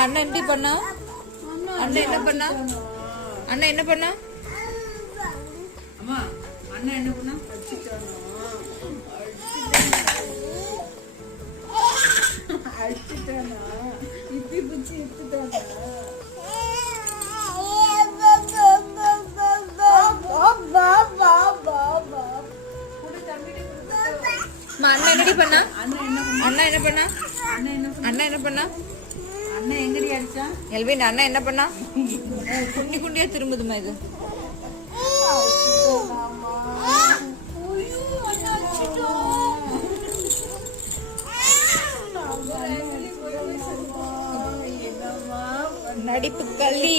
அண்ணன் என்ன பண்ணா? அண்ணன் என்ன பண்ணா? அண்ணன் என்ன பண்ணா? அம்மா அண்ணன் என்ன பண்ணா? அடிச்சிட்டானா? இப்படி பிடிச்சி எடுத்துட்டானா? அண்ணன் என்னடி பண்ணா? அண்ணா என்ன பண்ணா? அண்ணா என்ன பண்ணா? அண்ணன் எங்கடி அடிச்சா? எல்வின் அண்ணன் என்ன பண்ணா? குண்டி குண்டியா திரும்புதுமா இது. நடிப்பு கள்ளி.